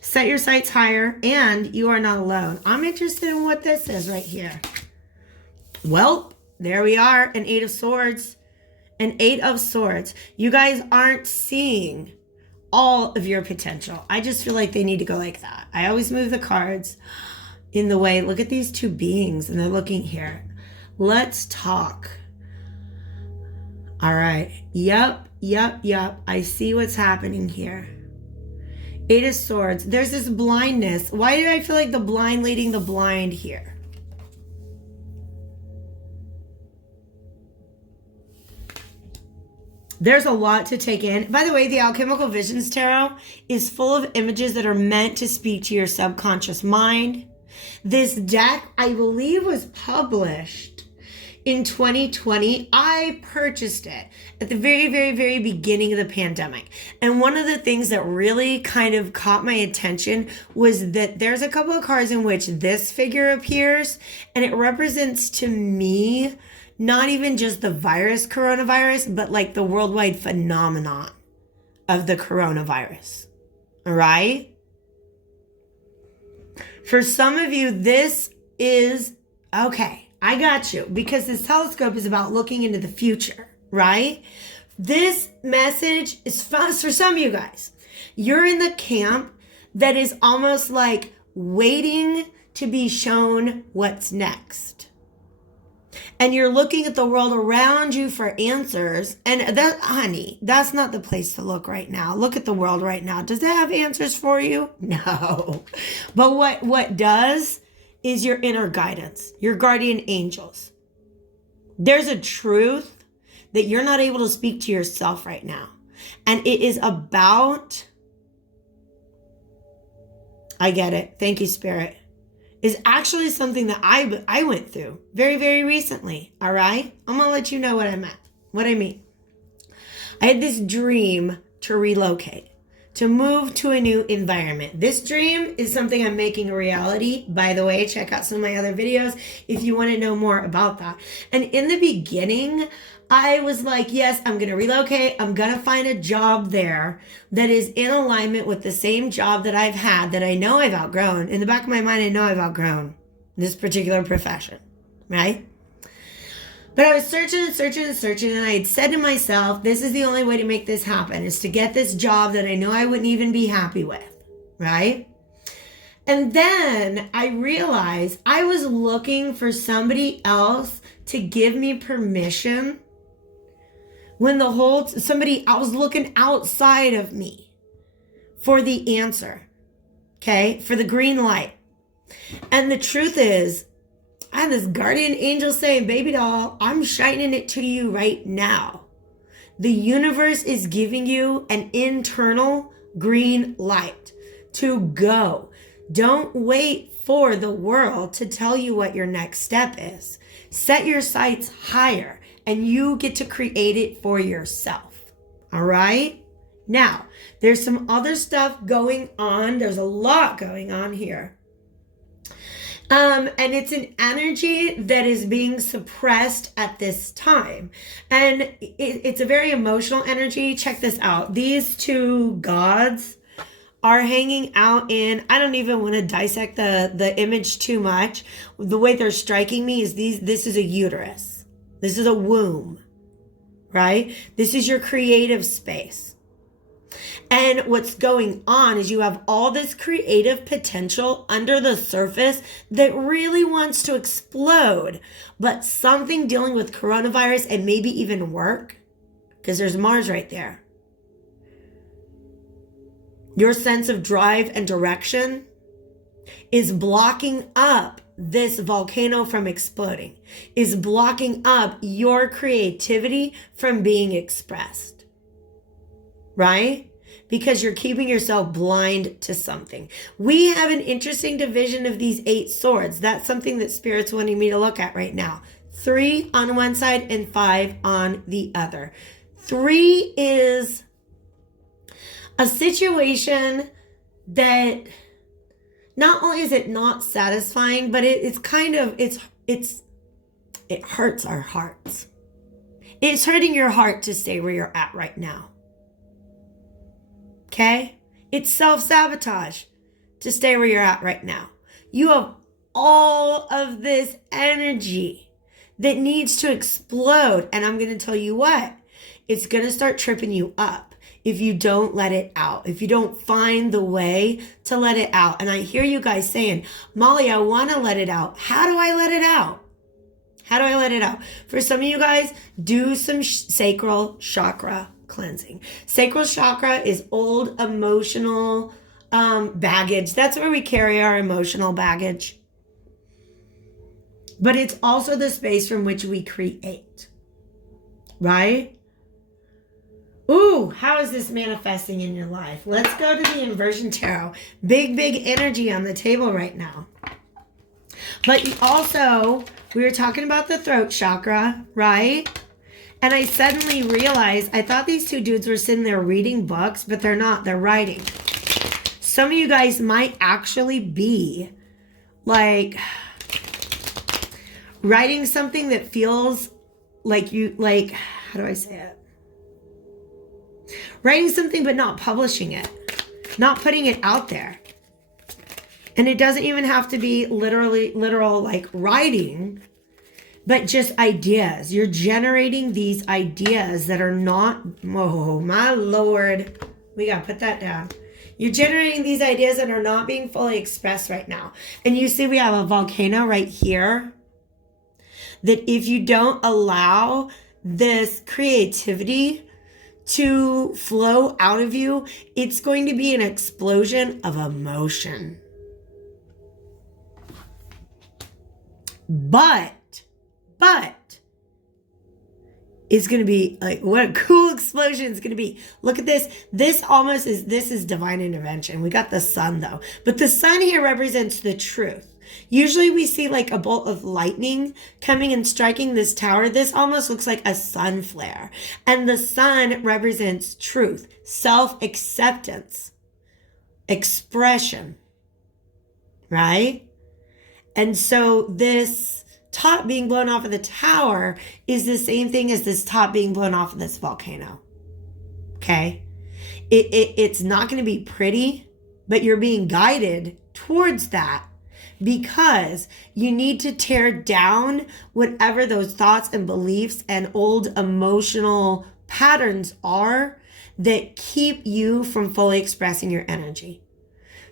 Set your sights higher, and you are not alone. I'm interested in what this is right here. Well, there we are, an 8 of swords. An 8 of swords. You guys aren't seeing all of your potential. I just feel like they need to go like that. I always move the cards in the way. Look at these 2 beings, and they're looking here. Let's talk. All right. Yep. I see what's happening here. 8 of swords. There's this blindness. Why do I feel like the blind leading the blind here? There's a lot to take in. By the way, the Alchemical Visions Tarot is full of images that are meant to speak to your subconscious mind. This deck, I believe, was published in 2020. I purchased it at the very beginning of the pandemic. And one of the things that really kind of caught my attention was that there's a couple of cards in which this figure appears, and it represents to me not even just the coronavirus, but like the worldwide phenomenon of the coronavirus. All right? For some of you, this is, okay, I got you, because this telescope is about looking into the future, right? This message is for some of you guys. You're in the camp that is almost like waiting to be shown what's next. And you're looking at the world around you for answers. And that, honey, that's not the place to look right now. Look at the world right now. Does it have answers for you? No. But what does is your inner guidance, your guardian angels. There's a truth that you're not able to speak to yourself right now. And it is about, I get it. Thank you, Spirit. Is actually something that I went through very recently. All right. I'm going to let you know what I mean. I had this dream to relocate, to move to a new environment. This dream is something I'm making a reality. By the way, check out some of my other videos if you want to know more about that. And in the beginning, I was like, yes, I'm going to relocate. I'm going to find a job there that is in alignment with the same job that I've had that I know I've outgrown. In the back of my mind, I know I've outgrown this particular profession, right? But I was searching and searching and searching, and I had said to myself, this is the only way to make this happen, is to get this job that I know I wouldn't even be happy with, right? And then I realized I was looking for somebody else to give me permission when I was looking outside of me for the answer, okay, for the green light. And the truth is, I had this guardian angel saying, baby doll, I'm shining it to you right now. The universe is giving you an internal green light to go. Don't wait for the world to tell you what your next step is. Set your sights higher, and you get to create it for yourself. All right? Now, there's some other stuff going on. There's a lot going on here. And it's an energy that is being suppressed at this time. And it's a very emotional energy. Check this out. These two gods are hanging out in, I don't even want to dissect the image too much. The way they're striking me is this is a uterus. This is a womb, right? This is your creative space. And what's going on is you have all this creative potential under the surface that really wants to explode, but something dealing with coronavirus and maybe even work, because there's Mars right there. Your sense of drive and direction is blocking up this volcano from exploding, is blocking up your creativity from being expressed, right? Because you're keeping yourself blind to something. We have an interesting division of these 8 swords. That's something that Spirit's wanting me to look at right now. 3 on one side and 5 on the other. 3 is a situation that not only is it not satisfying, but it hurts our hearts. It's hurting your heart to stay where you're at right now. Okay? It's self-sabotage to stay where you're at right now. You have all of this energy that needs to explode. And I'm going to tell you what, it's going to start tripping you up if you don't let it out, if you don't find the way to let it out. And I hear you guys saying, Molly, I want to let it out. How do I let it out? How do I let it out? For some of you guys, do some sacral chakra cleansing. Sacral chakra is old emotional baggage. That's where we carry our emotional baggage. But it's also the space from which we create, right? Ooh, how is this manifesting in your life? Let's go to the inversion tarot. Big energy on the table right now. But also, we were talking about the throat chakra, right? And I suddenly realized, I thought these two dudes were sitting there reading books, but they're not. They're writing. Some of you guys might actually be like writing something that feels like how do I say it? Writing something but not publishing it, not putting it out there. And it doesn't even have to be literal like writing, but just ideas. You're generating these ideas that are not, oh my Lord, we gotta put that down. You're generating these ideas that are not being fully expressed right now. And you see we have a volcano right here that if you don't allow this creativity to flow out of you, it's going to be an explosion of emotion. But It's going to be like, what a cool explosion it's going to be. Look at this. This is divine intervention. We got the sun though. But the sun here represents the truth. Usually we see like a bolt of lightning coming and striking this tower. This almost looks like a sun flare. And the sun represents truth, self-acceptance, expression, right? And so this top being blown off of the tower is the same thing as this top being blown off of this volcano. Okay? It's not going to be pretty, but you're being guided towards that because you need to tear down whatever those thoughts and beliefs and old emotional patterns are that keep you from fully expressing your energy.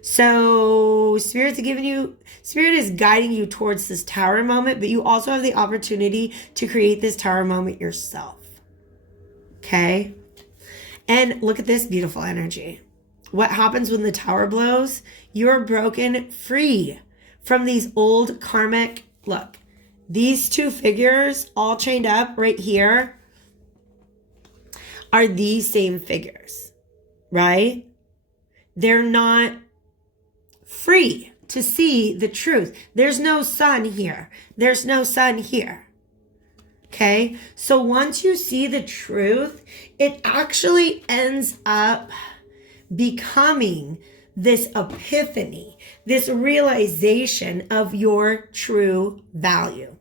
So Spirit is guiding you towards this tower moment, but you also have the opportunity to create this tower moment yourself. Okay? And look at this beautiful energy. What happens when the tower blows? You're broken free from these old karmic, look, these two figures all chained up right here are these same figures, right? They're not free to see the truth. There's no sun here. There's no sun here. Okay? So once you see the truth, it actually ends up becoming this epiphany, this realization of your true value.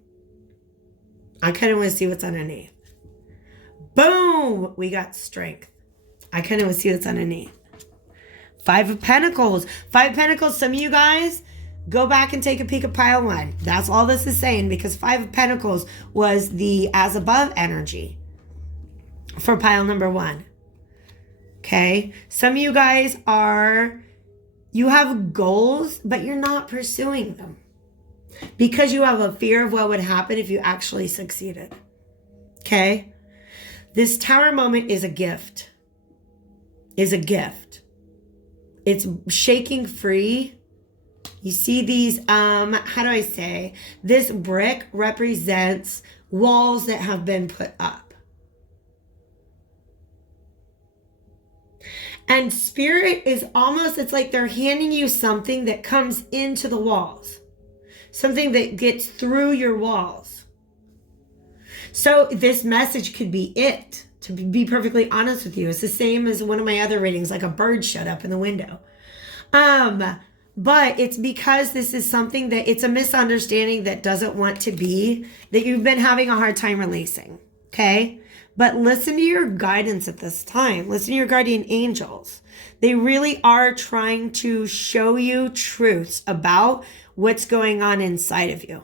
I kind of want to see what's underneath. Boom! We got strength. I kind of want to see what's underneath. 5 of Pentacles. 5 of Pentacles. Some of you guys, go back and take a peek at pile 1. That's all this is saying, because 5 of Pentacles was the as above energy for pile number 1. Okay? Some of you guys you have goals, but you're not pursuing them because you have a fear of what would happen if you actually succeeded. Okay? This tower moment is a gift. Is a gift. It's shaking free. You see these, how do I say? This brick represents walls that have been put up. And Spirit is almost, it's like they're handing you something that comes into the walls. Something that gets through your walls. So this message could be it. To be perfectly honest with you, it's the same as one of my other readings, like a bird shut up in the window. But it's because this is something that it's a misunderstanding that doesn't want to be, that you've been having a hard time releasing. Okay? But listen to your guidance at this time. Listen to your guardian angels. They really are trying to show you truths about what's going on inside of you.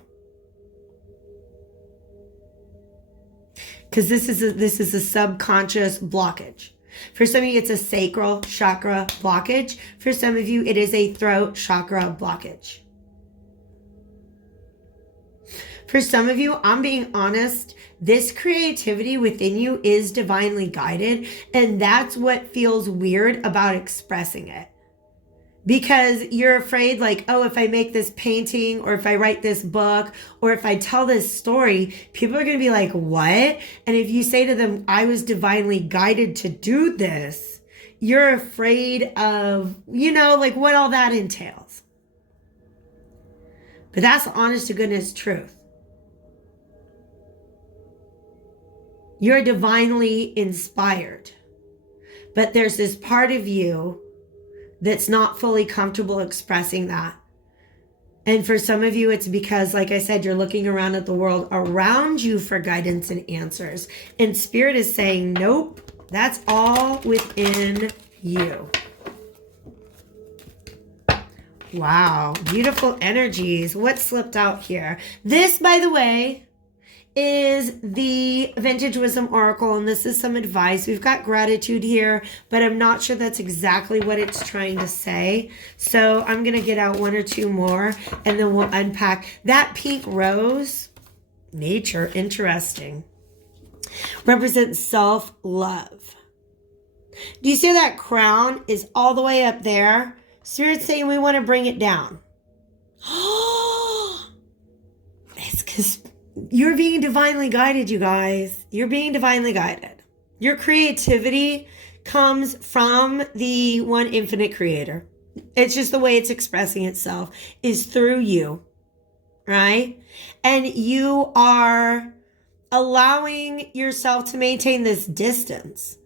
Because this is a subconscious blockage. For some of you, it's a sacral chakra blockage. For some of you, it is a throat chakra blockage. For some of you, I'm being honest, this creativity within you is divinely guided, and that's what feels weird about expressing it. Because you're afraid, like, oh, if I make this painting, or if I write this book, or if I tell this story, people are going to be like, what? And if you say to them, I was divinely guided to do this, you're afraid of, like what all that entails. But that's the honest to goodness truth. You're divinely inspired. But there's this part of you that's not fully comfortable expressing that. And for some of you, it's because, like I said, you're looking around at the world around you for guidance and answers. And Spirit is saying, nope, that's all within you. Wow, beautiful energies. What slipped out here? This, by the way, is the Vintage Wisdom Oracle, and this is some advice. We've got gratitude here, but I'm not sure that's exactly what it's trying to say. So I'm going to get out 1 or 2 more, and then we'll unpack. That pink rose, nature, interesting, represents self-love. Do you see that crown is all the way up there? Spirit's saying we want to bring it down. It's because You're being divinely guided, you guys. You're being divinely guided. Your creativity comes from the one infinite creator. It's just the way it's expressing itself is through you, right? And you are allowing yourself to maintain this distance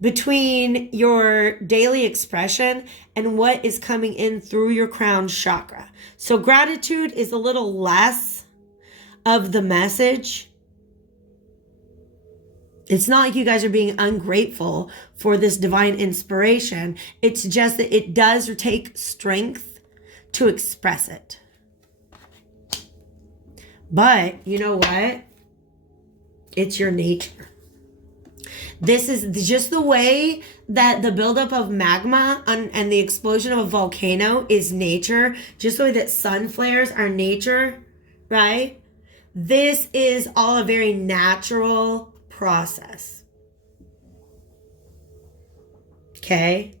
between your daily expression and what is coming in through your crown chakra. So gratitude is a little less of the message. It's not like you guys are being ungrateful for this divine inspiration. It's just that it does take strength to express it. But you know what? It's your nature. This is just the way that the buildup of magma and the explosion of a volcano is nature. Just the way that sun flares are nature, right? This is all a very natural process. Okay.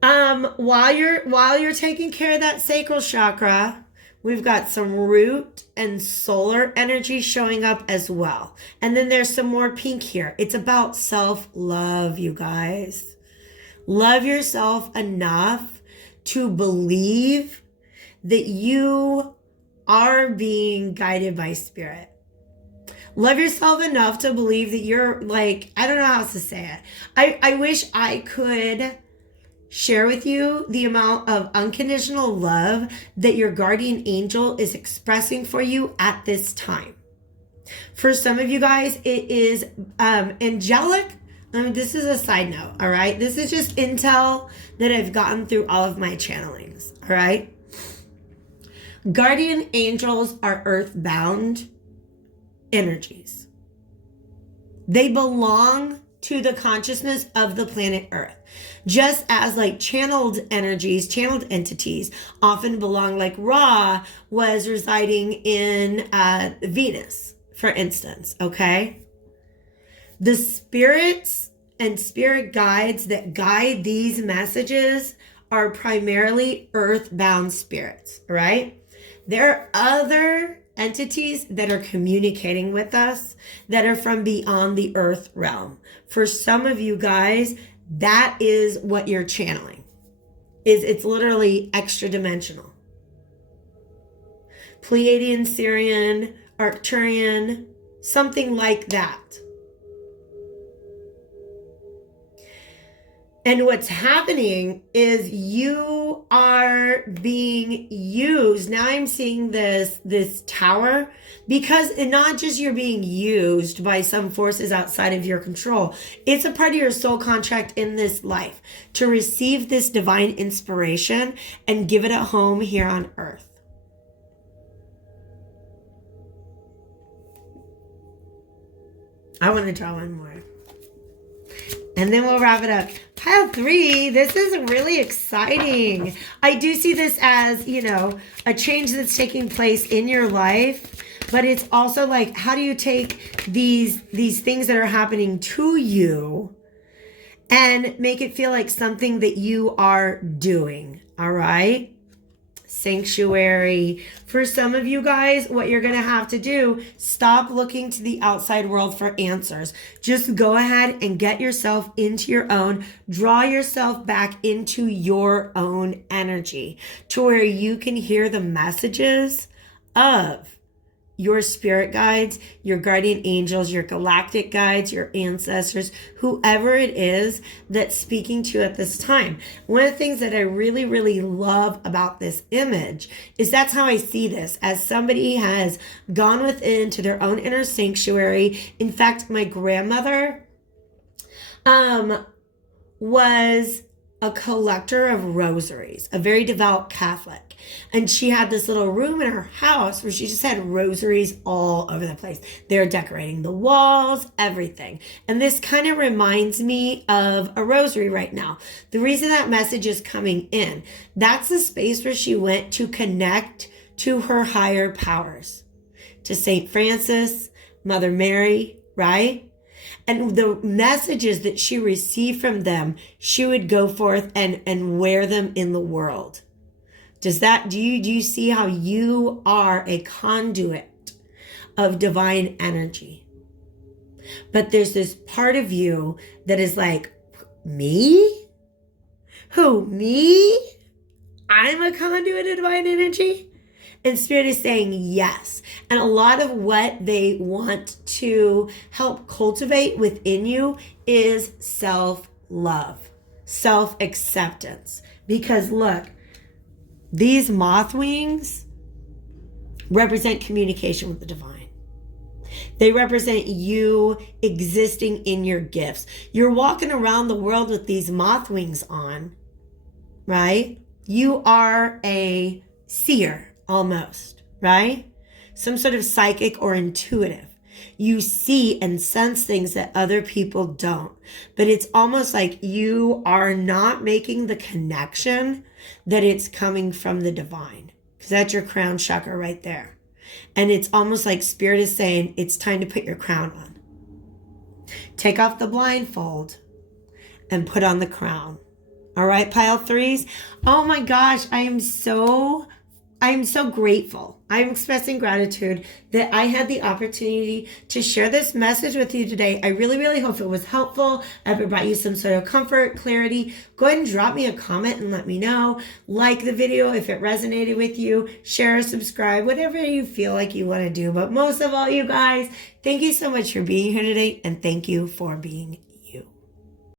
While you're taking care of that sacral chakra, we've got some root and solar energy showing up as well. And then there's some more pink here. It's about self-love, you guys. Love yourself enough to believe that you are being guided by spirit. Love yourself enough to believe that you're like, I don't know how else to say it. I wish I could share with you the amount of unconditional love that your guardian angel is expressing for you at this time. For some of you guys, it is angelic. This is a side note, all right? This is just intel that I've gotten through all of my channelings, all right? Guardian angels are earthbound energies. They belong to the consciousness of the planet Earth. Just as like channeled energies, channeled entities often belong, like Ra was residing in Venus, for instance, okay? The spirits and spirit guides that guide these messages are primarily earthbound spirits, right? There are other entities that are communicating with us that are from beyond the earth realm. For some of you guys, that is what you're channeling. It's literally extra dimensional. Pleiadian, Sirian, Arcturian, something like that. And what's happening is you are being used. Now I'm seeing this tower, because it's not just you're being used by some forces outside of your control. It's a part of your soul contract in this life to receive this divine inspiration and give it a home here on earth. I want to draw one more. And then we'll wrap it up. Pile 3, this is really exciting. I do see this as, a change that's taking place in your life, but it's also like, how do you take these things that are happening to you and make it feel like something that you are doing, all right? Sanctuary. For some of you guys, what you're going to have to do, stop looking to the outside world for answers. Just go ahead and get yourself into your own, draw yourself back into your own energy to where you can hear the messages of your spirit guides, your guardian angels, your galactic guides, your ancestors, whoever it is that's speaking to you at this time. One of the things that I really, really love about this image is that's how I see this, as somebody has gone within to their own inner sanctuary. In fact, my grandmother was a collector of rosaries, a very devout Catholic. And she had this little room in her house where she just had rosaries all over the place. They're decorating the walls, everything. And this kind of reminds me of a rosary right now. The reason that message is coming in, that's the space where she went to connect to her higher powers, to St. Francis, Mother Mary, right? And the messages that she received from them, she would go forth and wear them in the world. Do you see how you are a conduit of divine energy. But there's this part of you that is like, me? Who, me? I'm a conduit of divine energy? And Spirit is saying yes. And a lot of what they want to help cultivate within you is self-love, self-acceptance. Because look, these moth wings represent communication with the divine. They represent you existing in your gifts. You're walking around the world with these moth wings on, right? You are a seer almost, right? Some sort of psychic or intuitive. You see and sense things that other people don't. But it's almost like you are not making the connection that it's coming from the divine. Because that's your crown chakra right there. And it's almost like Spirit is saying, it's time to put your crown on. Take off the blindfold and put on the crown. All right, pile threes. Oh my gosh, I am so grateful. I'm expressing gratitude that I had the opportunity to share this message with you today. I really, really hope it was helpful. I hope it brought you some sort of comfort, clarity. Go ahead and drop me a comment and let me know. Like the video if it resonated with you. Share, subscribe, whatever you feel like you want to do. But most of all, you guys, thank you so much for being here today, and thank you for being you.